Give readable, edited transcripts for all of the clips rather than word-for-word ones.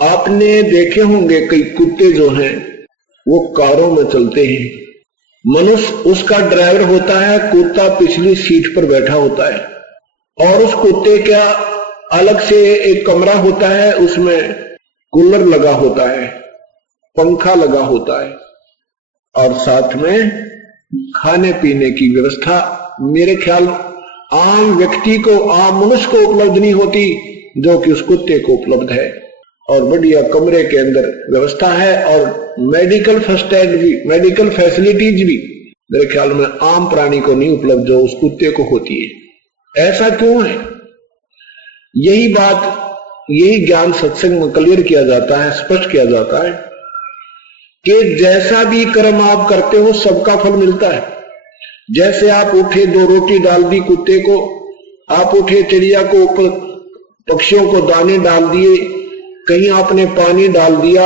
आपने देखे होंगे कई कुत्ते जो हैं वो कारों में चलते हैं, मनुष्य उसका ड्राइवर होता है, कुत्ता पिछली सीट पर बैठा होता है और उस कुत्ते का अलग से एक कमरा होता है, उसमें कूलर लगा होता है, पंखा लगा होता है और साथ में खाने पीने की व्यवस्था मेरे ख्याल आम व्यक्ति को, आम मनुष्य को उपलब्ध नहीं होती जो कि उस कुत्ते को उपलब्ध है। और बढ़िया कमरे के अंदर व्यवस्था है और मेडिकल फर्स्ट एड भी, मेडिकल फैसिलिटीज भी मेरे ख्याल में आम प्राणी को नहीं उपलब्ध जो उस कुत्ते को होती है। ऐसा क्यों है? यही बात, यही ज्ञान सत्संग में क्लियर किया जाता है, स्पष्ट किया जाता है कि जैसा भी कर्म आप करते हो सबका फल मिलता है। जैसे आप उठे 2 रोटी डाल दी कुत्ते को, आप उठे चिड़िया को ऊपर, पक्षियों को दाने डाल दिए, कहीं आपने पानी डाल दिया,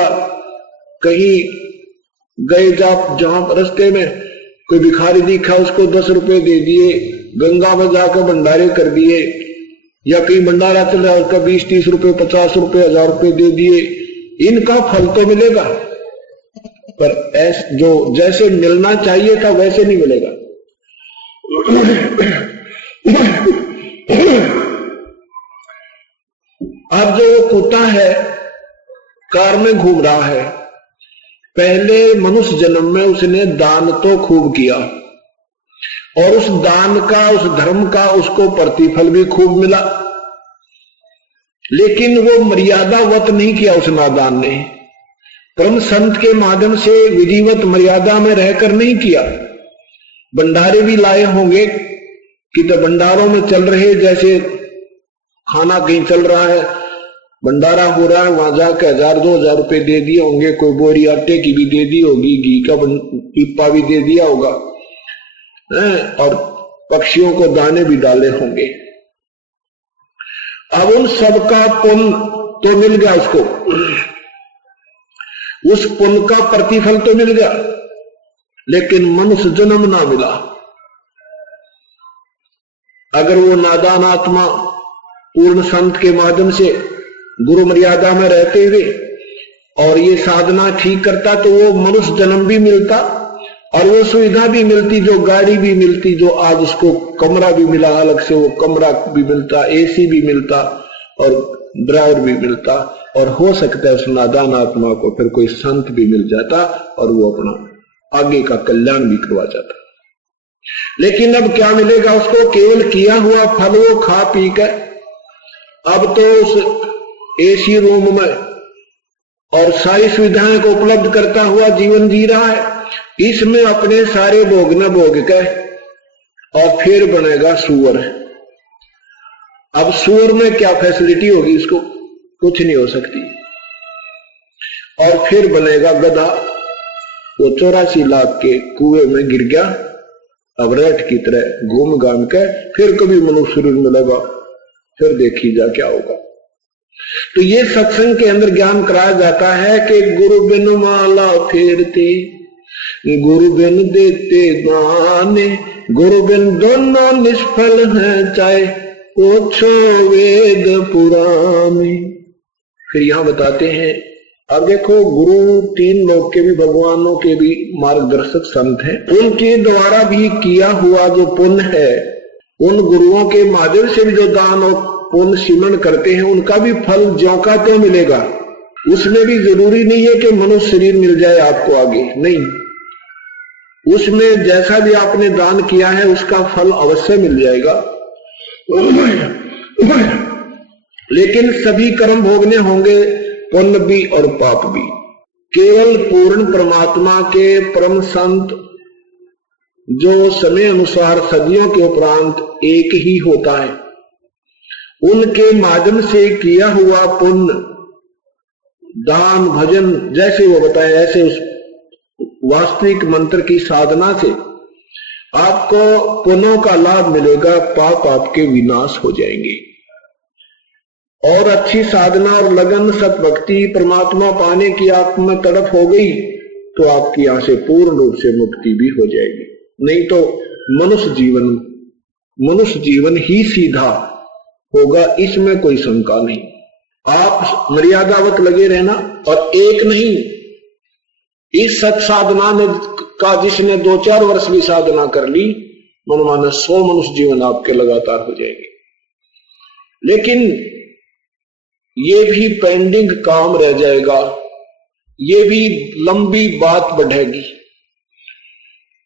कहीं गए जहां रास्ते में कोई भिखारी दिखा उसको 10 रुपए दे दिए, गंगा में जाकर भंडारे कर दिए, या कहीं भंडारा चल रहा है उसका 20-30 रुपए, 50 रुपए, 1000 रुपए दे दिए, इनका फल तो मिलेगा पर जो जैसे मिलना चाहिए था वैसे नहीं मिलेगा। अब जो कुत्ता है कार में घूम रहा है, पहले मनुष्य जन्म में उसने दान तो खूब किया और उस दान का, उस धर्म का उसको प्रतिफल भी खूब मिला, लेकिन वो मर्यादावत नहीं किया उस नादान ने, परम संत के माध्यम से विधिवत मर्यादा में रहकर नहीं किया। भंडारे भी लाए होंगे कि तो भंडारों में चल रहे, जैसे खाना कहीं चल रहा है, भंडारा हो रहा है, वहां जाकर 1000-2000 रुपए दे दिए होंगे, कोई बोरी आटे की भी दे दी होगी, घी का पीपा भी दे दिया होगा और पक्षियों को दाने भी डाले होंगे। अब उन सबका पुण्य तो मिल गया उसको, उस पुण्य का प्रतिफल तो मिल गया, लेकिन मनुष्य जन्म ना मिला। अगर वो नादान आत्मा पूर्ण संत के माध्यम से गुरु मर्यादा में रहते हुए और ये साधना ठीक करता तो वो मनुष्य जन्म भी मिलता और वो सुविधा भी मिलती, जो गाड़ी भी मिलती, जो आज उसको कमरा भी मिला, अलग से वो कमरा भी मिलता, एसी भी मिलता और ड्राइवर भी मिलता, और हो सकता है उस नादान आत्मा को फिर कोई संत भी मिल जाता और वो अपना आगे का कल्याण भी करवा जाता। लेकिन अब क्या मिलेगा उसको? केवल किया हुआ फल वो खा पी कर अब तो उस एसी रूम में और सारी सुविधाएं को उपलब्ध करता हुआ जीवन जी रहा है। इसमें अपने सारे भोग न भोग के और फिर बनेगा सुअर। अब सुअर में क्या फैसिलिटी होगी इसको? कुछ नहीं हो सकती। और फिर बनेगा गधा। वो 84 लाख के कुएं में गिर गया, अब रेट की तरह घूम घाम के फिर कभी मनुष्य शरीर मिलेगा, फिर देखी जा क्या होगा। तो ये सत्संग के अंदर ज्ञान कराया जाता है कि गुरु बिन माला फेरते, गुरु बिन देते दाने, गुरु बिन दोनों निष्फल हैं, चाहे ओछो वेद पुराने। फिर यहां बताते हैं, अब देखो गुरु 3 लोक के भी, भगवानों के भी मार्गदर्शक संत हैं, उनके द्वारा भी किया हुआ जो पुण्य है, उन गुरुओं के माध्यम से भी जो दान और पुण्य सिमरण करते हैं, उनका भी फल ज्यों का त्यों मिलेगा। उसमें भी जरूरी नहीं है कि मनुष्य शरीर मिल जाए आपको आगे, नहीं, उसमें जैसा भी आपने दान किया है उसका फल अवश्य मिल जाएगा। लेकिन सभी कर्म भोगने होंगे, पुण्य भी और पाप भी। केवल पूर्ण परमात्मा के परम संत जो समय अनुसार सदियों के उपरांत एक ही होता है, उनके माध्यम से किया हुआ पुण्य, दान, भजन, जैसे वो बताए ऐसे उस वास्तविक मंत्र की साधना से आपको पुण्यों का लाभ मिलेगा, पाप आपके विनाश हो जाएंगे। और अच्छी साधना और लगन, सतभक्ति, परमात्मा पाने की आप में तड़प हो गई तो आपकी यहां से पूर्ण रूप से मुक्ति भी हो जाएगी। नहीं तो मनुष्य जीवन ही सीधा होगा, इसमें कोई शंका नहीं। आप मर्यादावत लगे रहना। और एक नहीं, इस सत साधना ने का जिसने 2-4 वर्ष भी साधना कर ली, मनमाना 100 मनुष्य जीवन आपके लगातार हो जाएंगे। लेकिन ये भी पेंडिंग काम रह जाएगा, ये भी लंबी बात बढ़ेगी।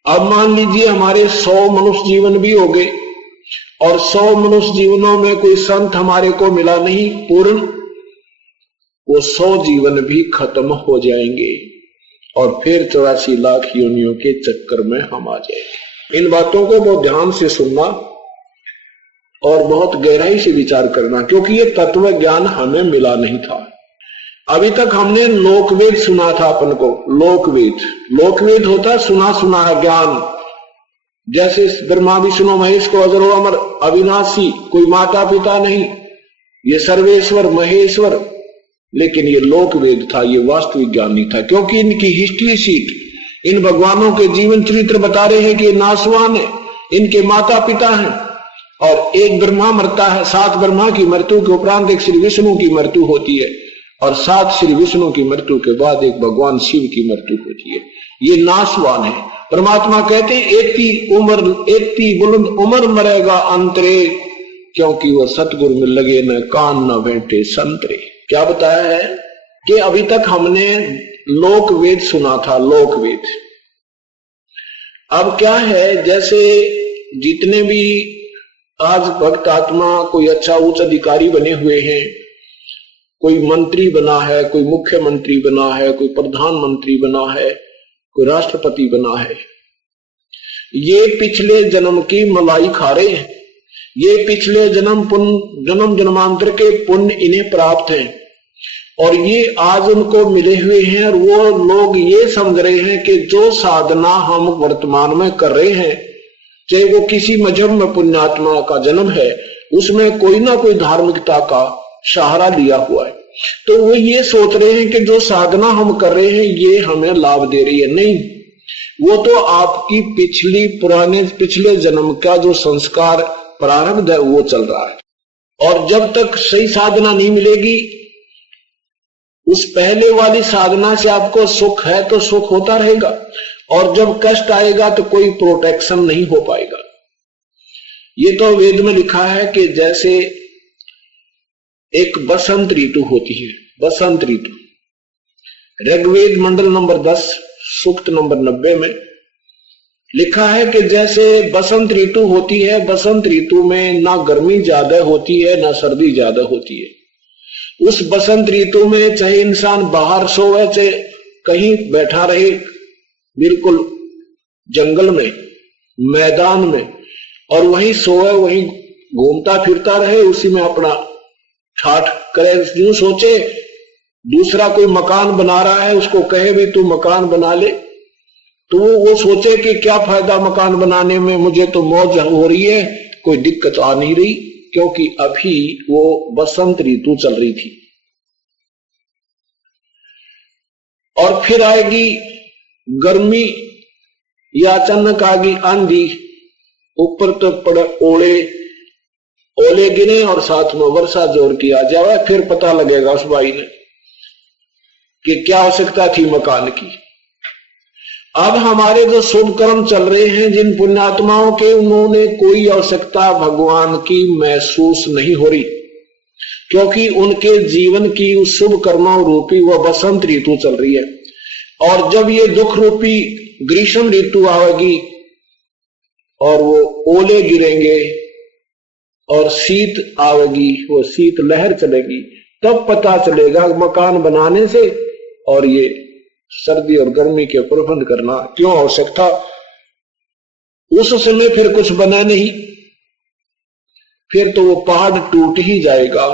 अब मान लीजिए हमारे 100 मनुष्य जीवन भी हो गए और 100 मनुष्य जीवनों में कोई संत हमारे को मिला नहीं पूर्ण, वो 100 जीवन भी खत्म हो जाएंगे और फिर 84 लाख योनियों के चक्कर में हम आ जाएंगे। इन बातों को बहुत ध्यान से सुनना और बहुत गहराई से विचार करना, क्योंकि ये तत्व ज्ञान हमें मिला नहीं था। अभी तक हमने लोकवेद सुना था अपन को। लोकवेद होता सुना सुना ज्ञान, जैसे ब्रह्मा विष्णु महेश को अजर अमर अविनाशी, कोई माता पिता नहीं, ये सर्वेश्वर महेश्वर। लेकिन ये लोकवेद था, ये वास्तविक ज्ञान नहीं था, क्योंकि इनकी हिस्ट्री शीट इन भगवानों के जीवन चरित्र बता रहे हैं कि नासवान है, इनके माता पिता हैं और एक ब्रह्मा मरता है, 7 ब्रह्मा की मृत्यु के उपरांत एक श्री विष्णु की मृत्यु होती है और 7 श्री विष्णु की मृत्यु के बाद एक भगवान शिव की मृत्यु होती है। ये नासवान है। परमात्मा कहते हैं एती बुलंद उम्र मरेगा अंतरे, क्योंकि वह सतगुरु में लगे न कान न बैठे संतरे। क्या बताया है कि अभी तक हमने लोकवेद सुना था, लोकवेद। अब क्या है, जैसे जितने भी आज भक्त आत्मा कोई अच्छा उच्च अधिकारी बने हुए हैं, कोई मंत्री बना है, कोई मुख्यमंत्री बना है, कोई प्रधानमंत्री बना है, कोई राष्ट्रपति बना है, ये पिछले जन्म की मलाई खा रहे हैं। ये पिछले जन्म जन्मांतर के पुण्य इन्हें प्राप्त हैं और ये आज उनको मिले हुए हैं। और वो लोग ये समझ रहे हैं कि जो साधना हम वर्तमान में कर रहे हैं, चाहे वो किसी मजहब में पुण्यात्मा का जन्म है, उसमें कोई ना कोई धार्मिकता का सहारा लिया हुआ है। तो वो ये सोच रहे हैं कि जो साधना हम कर रहे हैं ये हमें लाभ दे रही है। नहीं, वो तो आपकी पिछले जन्म का जो संस्कार प्रारब्ध है वो चल रहा है। और जब तक सही साधना नहीं मिलेगी, उस पहले वाली साधना से आपको सुख है तो सुख होता रहेगा, और जब कष्ट आएगा तो कोई प्रोटेक्शन नहीं हो पाएगा। ये तो वेद में लिखा है कि जैसे एक बसंत ऋतु होती है, बसंत ऋतु। ऋग्वेद मंडल नंबर 10 सूक्त नंबर 90 में लिखा है कि जैसे बसंत ऋतु होती है, बसंत ऋतु में ना गर्मी ज्यादा होती है ना सर्दी ज्यादा होती है। उस बसंत ऋतु में चाहे इंसान बाहर सोए, चाहे कहीं बैठा रहे, बिल्कुल जंगल में, मैदान में, और वहीं सोए, वहीं घूमता फिरता रहे, उसी में अपना ठाठ करे। यूं सोचे दूसरा कोई मकान बना रहा है, उसको कहे भी तू मकान बना ले, तो वो सोचे कि क्या फायदा मकान बनाने में, मुझे तो मौज हो रही है, कोई दिक्कत आ नहीं रही, क्योंकि अभी वो बसंत ऋतु चल रही थी। और फिर आएगी गर्मी या अचानक आएगी आंधी, ऊपर तो पड़े ओले गिरे और साथ में वर्षा जोर की आ जाए, फिर पता लगेगा उस भाई ने कि क्या आवश्यकता थी मकान की। अब हमारे जो शुभ कर्म चल रहे हैं, जिन पुण्यात्माओं के, उन्होंने कोई आवश्यकता भगवान की महसूस नहीं हो रही, क्योंकि उनके जीवन की उस शुभ कर्मों रूपी वह बसंत ऋतु चल रही है। और जब ये दुख रूपी ग्रीष्म ऋतु आएगी और वो ओले गिरेंगे और शीत आवेगी, वो शीत लहर चलेगी, तब पता चलेगा मकान बनाने से और ये सर्दी और गर्मी के प्रबंध करना क्यों आवश्यक था। उस समय फिर कुछ बना नहीं, फिर तो वो पहाड़ टूट ही जाएगा।